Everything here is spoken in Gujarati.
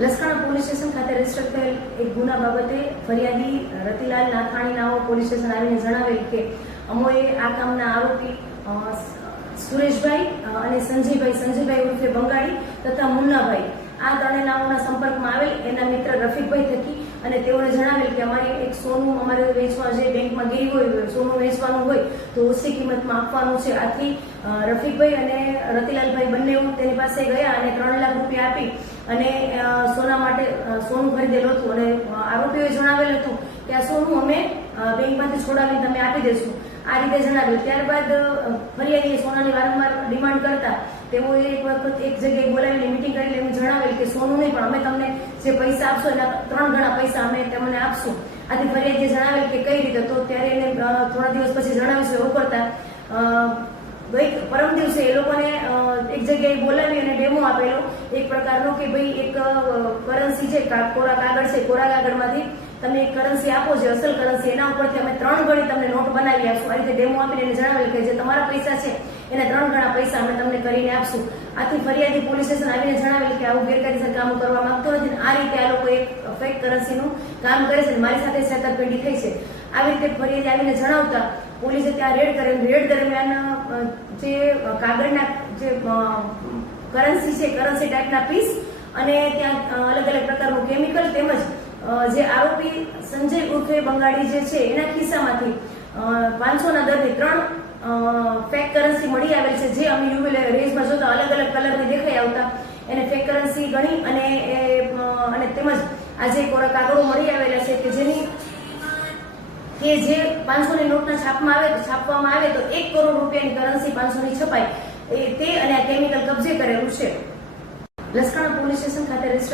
લસકાણા પોલીસ સ્ટેશન ખાતે રજીસ્ટર થયેલ એક ગુના બાબતે ફરિયાદી રતિલાલ નાથાણી નાઓ પોલીસ સ્ટેશન આવીને જણાવેલ કે અમોએ આ કામના આરોપી સુરેશભાઈ અને સંજયભાઈ ઉર્ફે બંગાળી તથા મુન્નાભાઈ આ ત્રણેય નાઓના સંપર્કમાં આવેલ એના મિત્ર રફીકભાઈ થકી અને તેઓને જણાવેલ કે અમારે એક સોનું અમારે વેચવા જે બેંકમાં ગઈ હોય સોનું વેચવાનું હોય તો ઓછી કિંમતમાં આપવાનું છે. આથી રફીકભાઈ અને રતિલાલભાઈ બંને તેની પાસે ગયા અને 3 લાખ રૂપિયા આપી અને સોના માટે સોનું ખરીદેલું હતું અને આરોપીઓએ જણાવેલ હતું કે આ સોનું અમે બેંકમાંથી છોડાવીને તમે આપી દેશું આ રીતે જણાવેલ. ત્યારબાદ ફરિયાદીએ સોનાની વારંવાર ડિમાન્ડ કરતા તેઓએ એક વખત એક જગ્યાએ બોલાવીને મીટિંગ કરી એમ જણાવેલ કે સોનું નહીં પણ અમે તમને જે પૈસા આપશો એના 3 ગણા પૈસા અમે તમને આપશું. આથી ફરિયાદીએ જણાવેલ કે કઈ રીતે, તો ત્યારે એને થોડા દિવસ પછી જણાવ્યું છે એવું કરતા પરમ દિવસે એ લોકોને એક જગ્યાએ બોલાવી અને ડેમો આપેલો એક પ્રકારનો કે ભાઈ એક કરન્સી છે કોરા કાગળ છે, કોરા કાગળમાંથી તમે એક કરન્સી આપો જે અસલ કરન્સી એના ઉપરથી અમે 3 ગણી તમને નોટ બનાવી આપશું. આ રીતે ડેમો આપીને એને જણાવેલ કે જે તમારા પૈસા છે એના 3 ગણા પૈસા અમે તમને કરીને આપશું. આથી ફરિયાદી પોલીસ સ્ટેશન આવીને જણાવેલ કે આવું ગેરકાયદેસર કામ કરવા માંગતો નથી. આ રીતે આ લોકો એક ફેક કરન્સીનું કામ કરે છે, મારી સાથે છેતરપિંડી થઈ છે આવી રીતે ફરિયાદી આવીને જણાવતા પોલીસે ત્યાં રેડ દરમિયાન જે કાગળના જે કરન્સી છે, કરન્સી ટાઈપના પીસ અને ત્યાં અલગ અલગ પ્રકારનું કેમિકલ તેમજ જે આરોપી સંજય ઉર્ફે બંગાળી જે છે એના ખિસ્સામાંથી 500ના દરની 3 ફેક કરન્સી મળી આવેલ છે. જે અમે યુવી રેઝમાં જોતા અલગ અલગ કલરની દેખાઈ આવતા એને ફેક કરન્સી ગણી અને તેમજ આ જે કોરા કાગળો મળી આવેલા છે કે જેની કે જે 500ની નોટના છાપવામાં આવે તો 1 કરોડ રૂપિયાની કરન્સી 500ની છપાય તે અને આ કેમિકલ કબજે કરેલું છે. લસકાણા પોલીસ સ્ટેશન ખાતે રજીસ્ટર